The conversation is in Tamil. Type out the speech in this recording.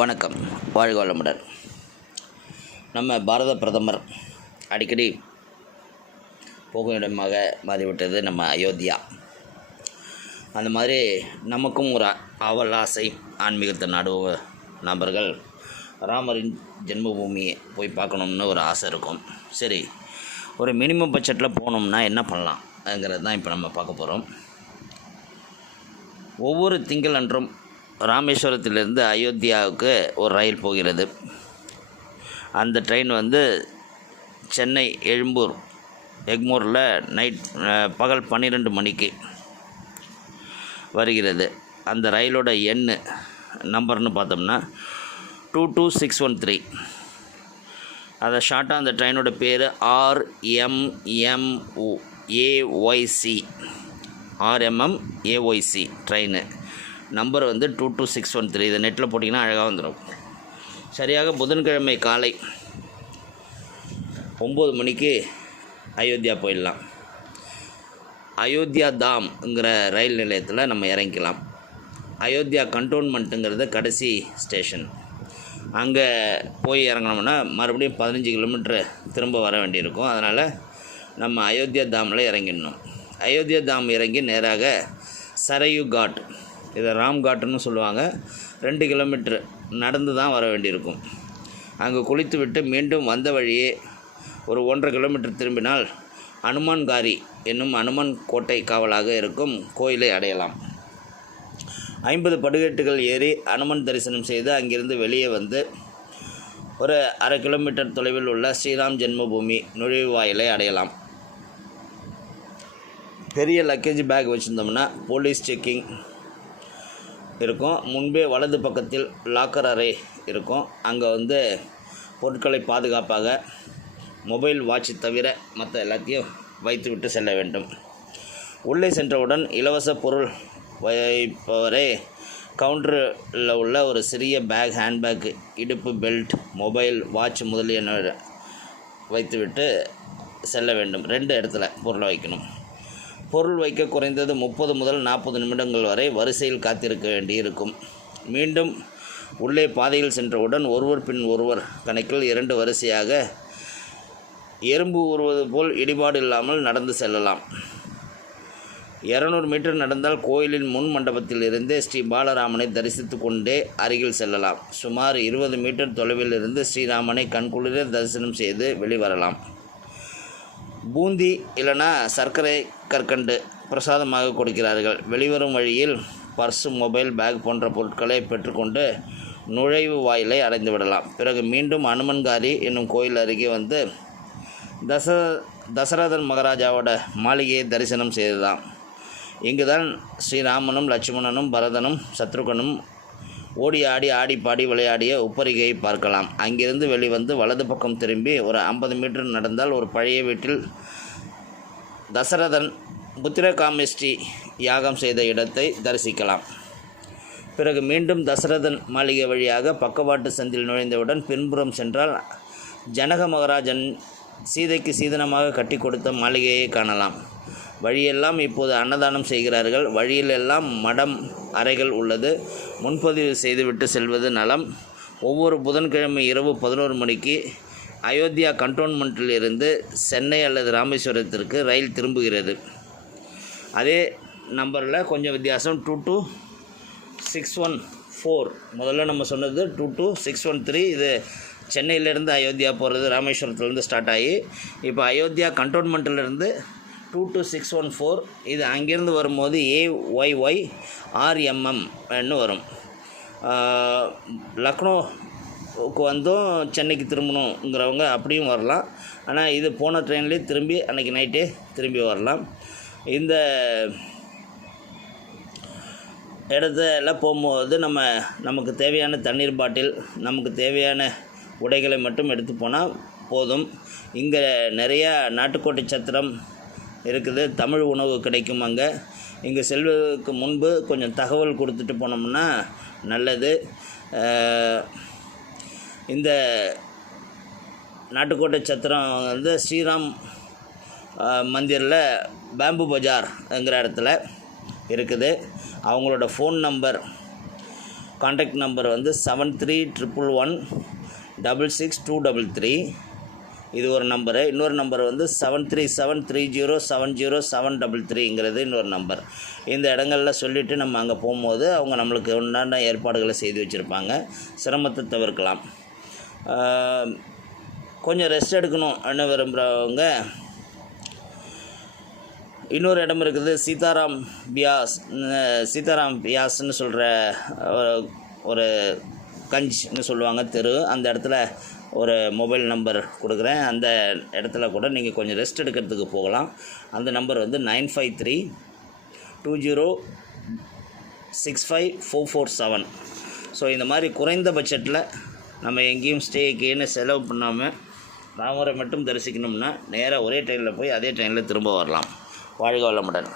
வணக்கம். வாழ்க வளமுடன். நம்ம பாரத பிரதமர் அடிக்கடி போகும் இடமாக மாறிவிட்டது நம்ம அயோத்தியா. அந்த மாதிரி நமக்கும் ஒரு ஆவல் ஆசை ஆன்மீகத்தை நாடுவ நபர்கள் ராமரின் ஜென்மபூமியை போய் பார்க்கணும்னு ஒரு ஆசை இருக்கும். சரி ஒரு மினிமம் பட்ஜெட்டில் போனோம்னா என்ன பண்ணலாம்ங்கிறது தான் இப்போ நம்ம பார்க்க போகிறோம் ஒவ்வொரு திங்கள் அன்றும் ராமேஸ்வரத்திலிருந்து அயோத்தியாவுக்கு ஒரு ரயில் போகிறது. அந்த ட்ரெயின் வந்து சென்னை எழும்பூர் எக்மூரில் நைட் பகல் பன்னிரெண்டு மணிக்கு வருகிறது. அந்த ரயிலோட எண் நம்பர்னு பார்த்தோம்னா two two six one three அதை ஷார்ட்டாக அந்த ட்ரெயினோட பேர் RMMO AYC RMM AYC train number வந்து two two six one three. இதை நெட்டில் போட்டிங்கன்னா அழகாக வந்துடும். சரியாக புதன்கிழமை காலை ஒம்பது மணிக்கு அயோத்தியா போயிடலாம். அயோத்தியா தாம்ங்கிற ரயில் நிலையத்தில் நம்ம இறங்கிக்கலாம். அயோத்தியா கண்டோன்மெண்ட்டுங்கிறது கடைசி ஸ்டேஷன். அங்கே போய் இறங்கினோம்னா மறுபடியும் பதினஞ்சு கிலோமீட்ரு திரும்ப வர வேண்டியிருக்கும். அதனால் நம்ம அயோத்தியா தாமில் இறங்கிடணும். அயோத்தியா தாம் இறங்கி நேராக சரையு காட் இதை ராம் காட்டுன்னு சொல்லுவாங்க. ரெண்டு கிலோமீட்ரு நடந்து தான் வர வேண்டியிருக்கும். அங்கே குளித்து விட்டு மீண்டும் வந்த வழியே ஒரு ஒன்றரை கிலோமீட்டர் திரும்பினால் அனுமான்காரி என்னும் அனுமன் கோட்டை காவலாக இருக்கும் கோயிலை அடையலாம். ஐம்பது படிக்கட்டுகள் ஏறி அனுமன் தரிசனம் செய்து அங்கிருந்து வெளியே வந்து ஒரு அரை கிலோமீட்டர் தொலைவில் உள்ள ஸ்ரீராம் ஜென்மபூமி நுழைவாயிலை அடையலாம். பெரிய லக்கேஜ் பேக் வச்சுருந்தோம்னா போலீஸ் செக்கிங் இருக்கும். முன்பே வலது பக்கத்தில் லாக்கர் அறை இருக்கும். அங்கே வந்து பொருட்களை பாதுகாப்பாக மொபைல் வாட்ச் தவிர மற்ற எல்லாத்தையும் வைத்துவிட்டு செல்ல வேண்டும். உள்ளே சென்றவுடன் இலவச பொருள் வைப்பவரே கவுண்டரில் உள்ள ஒரு சிறிய பேக் ஹேண்ட்பேக் இடுப்பு பெல்ட் மொபைல் வாட்ச் முதலியன வைத்துவிட்டு செல்ல வேண்டும். ரெண்டு இடத்துல பொருளை வைக்கணும். பொருள் வைக்க குறைந்தது முப்பது முதல் நாற்பது நிமிடங்கள் வரை வரிசையில் காத்திருக்க வேண்டியிருக்கும். மீண்டும் உள்ளே பாதையில் சென்றவுடன் ஒருவர் பின் ஒருவர் கணக்கில் இரண்டு வரிசையாக எறும்பு ஊறுவது போல் இடிபாடு இல்லாமல் நடந்து செல்லலாம். இரநூறு மீட்டர் நடந்தால் கோயிலின் முன் மண்டபத்தில் இருந்தே ஸ்ரீ பாலராமனை தரிசித்து கொண்டே அருகில் செல்லலாம். சுமார் இருபது மீட்டர் தொலைவில் இருந்து ஸ்ரீராமனை கண்குளிர தரிசனம் செய்து வெளிவரலாம் பூந்தி இல்லைன்னா சர்க்கரை கற்கண்டு பிரசாதமாக கொடுக்கிறார்கள். வெளிவரும் வழியில் பர்ஸு மொபைல் பேக் போன்ற பொருட்களை பெற்றுக்கொண்டு நுழைவு வாயிலை அடைந்து விடலாம். பிறகு மீண்டும் அனுமன்காரி என்னும் கோயில் அருகே வந்து தச தசரதன் மகாராஜாவோட மாளிகையை தரிசனம் செய்ததாம். இங்குதான் ஸ்ரீராமனும் லட்சுமணனும் பரதனும் சத்ருகனும் ஓடி ஆடி ஆடி பாடி விளையாடிய உப்பரிகையை பார்க்கலாம். அங்கிருந்து வெளிவந்து வலது பக்கம் திரும்பி ஒரு ஐம்பது மீட்டர் நடந்தால் ஒரு பழைய வீட்டில் தசரதன் புத்திரகாமிஷ்டி யாகம் செய்த இடத்தை தரிசிக்கலாம். பிறகு மீண்டும் தசரதன் மாளிகை வழியாக பக்கவாட்டு சந்தில் நுழைந்தவுடன் பின்புறம் சென்றால் ஜனக மகாராஜன் சீதைக்கு சீதனமாக கட்டி கொடுத்த மாளிகையை காணலாம். வழியெல்லாம் இப்போது அன்னதானம் செய்கிறார்கள். வழியிலெல்லாம் மடம் அறைகள் உள்ளது. முன்பதிவு செய்துவிட்டு செல்வது நலம். ஒவ்வொரு புதன்கிழமை இரவு பதினோரு மணிக்கு அயோத்தியா கண்டோன்மெண்ட்டில் இருந்து சென்னை அல்லது ராமேஸ்வரத்திற்கு ரயில் திரும்புகிறது. அதே நம்பரில் கொஞ்சம் வித்தியாசம். Two two six one four. முதல்ல நம்ம சொன்னது two two six one three. இது சென்னையிலேருந்து அயோத்தியா போகிறது ராமேஸ்வரத்துலேருந்து ஸ்டார்ட் ஆகி இப்போ Ayodhya கண்டோன்மெண்ட்டிலேருந்து two two six one four இது அங்கேருந்து வரும்போது ஏஒய்ஒய் ஆர்எம்எம்னு வரும். லக்னோவுக்கு வந்தும் சென்னைக்கு திரும்பணுங்கிறவங்க அப்படியும் வரலாம். ஆனால் இது போன ட்ரெயின்லேயே திரும்பி அன்றைக்கி நைட்டே திரும்பி வரலாம். இந்த இடத்துல போகும்போது நம்ம நமக்கு தேவையான தண்ணீர் பாட்டில் நமக்கு தேவையான உடைகளை மட்டும் எடுத்து போனால் போதும். இங்கே நிறையா நாட்டுக்கோட்டை சத்திரம் இருக்குது. தமிழ் உணவு கிடைக்கும் அங்கே. இங்கே செல்வதற்கு முன்பு கொஞ்சம் தகவல் கொடுத்துட்டு போனோம்னா நல்லது. இந்த நாட்டுக்கோட்டை சத்திரம் வந்து ஸ்ரீராம் மந்திரில் பேம்பு பஜார்ங்கிற இடத்துல இருக்குது. அவங்களோட ஃபோன் நம்பர் காண்டாக்ட் நம்பர் வந்து seven three triple one double six two double three இது ஒரு நம்பரு. இன்னொரு நம்பர் வந்து seven three seven three zero seven zero seven double த்ரீங்கிறது இன்னொரு நம்பர். இந்த இடங்களில் சொல்லிவிட்டு நம்ம அங்கே போகும்போது அவங்க நம்மளுக்கு உண்டான ஏற்பாடுகளை செய்து வச்சுருப்பாங்க. சிரமத்தை தவிர்க்கலாம். கொஞ்சம் ரெஸ்ட் எடுக்கணும். என்ன விரும்புகிறவங்க இன்னொரு இடம் இருக்குது. சீதாராம் பியாஸ் சீதாராம் பியாஸ்ன்னு சொல்கிற ஒரு கஞ்ச்னு சொல்லுவாங்க தெரு. அந்த இடத்துல ஒரு மொபைல் நம்பர் கொடுக்குறேன். அந்த இடத்துல கூட நீங்கள் கொஞ்சம் ரெஸ்ட் எடுக்கிறதுக்கு போகலாம். அந்த நம்பர் வந்து nine five three two zero six five four four seven. So இந்த மாதிரி குறைந்த பட்ஜெட்டில் நம்ம எங்கேயும் ஸ்டேக்குன்னு செலவு பண்ணாமல் ராமரை மட்டும் தரிசிக்கணும்னா நேராக ஒரே ட்ரெயினில் போய் அதே ட்ரெயினில் திரும்ப வரலாம். வாழ்க வளமுடன்.